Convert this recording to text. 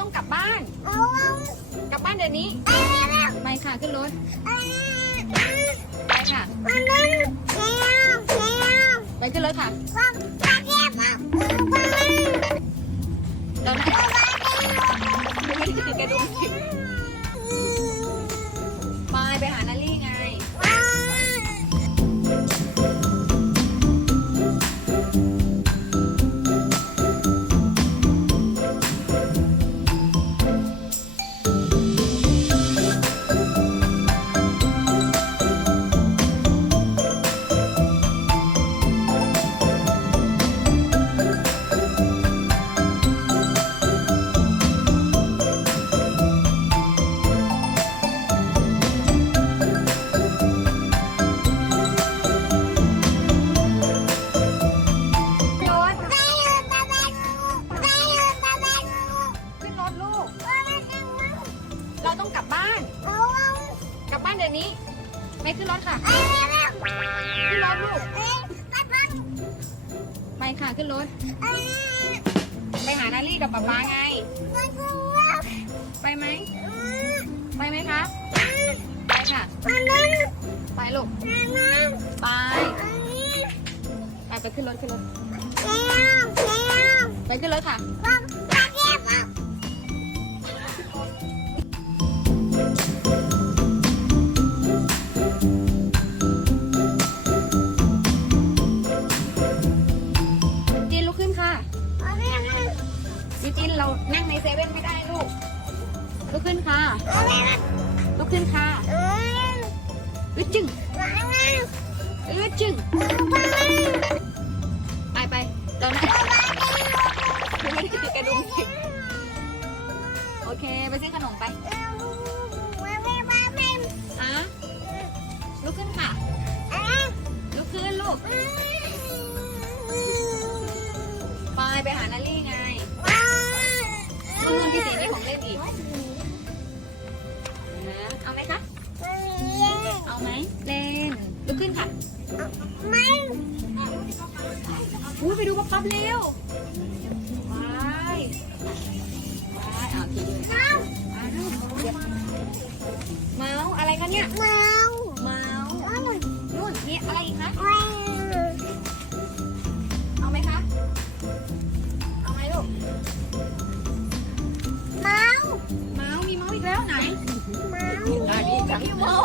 ต้องกลับบ้าน กลับบ้านเดี๋ยวนี้ ไปค่ะขึ้นรถ ไปค่ะ ไปขึ้นรถค่ะ เราไม่ได้ถือ เดี๋ยวนี้ไปขึ้นรถค่ะ ขึ้นรถลูก ไปค่ะขึ้นรถ ไปหานาลี่กับป๊าป๊าไง ไปไหม ไปไหมคะ ไปค่ะ ไปลูก ไป ไปไปขึ้นรถขึ้นรถ ไปขึ้นรถค่ะ จีจินเรานั่งในเซเว่นไม่ได้ลูก ลุกขึ้นค่ะลุกขึ้นค่ะอึดจึงอึดจึงไปไปเรานั่งไม่ได้ถือกระดุมสิโอเค ไปซื้อขนมไปอะลุกขึ้นค่ะลุกขึ้นลูก ไปไปหานาลี่ไง อุ้ยไปดูปั๊บปั๊บเร็วไปไปเอาทีเดเมาเมาอะไรคะเนี่ยเมาเมานู่นนี่อะไรอีกคะเอาไหมคะเอาไหมลูกเมาเมามีเมาอีกแล้วไหนเมาได้พี่เมา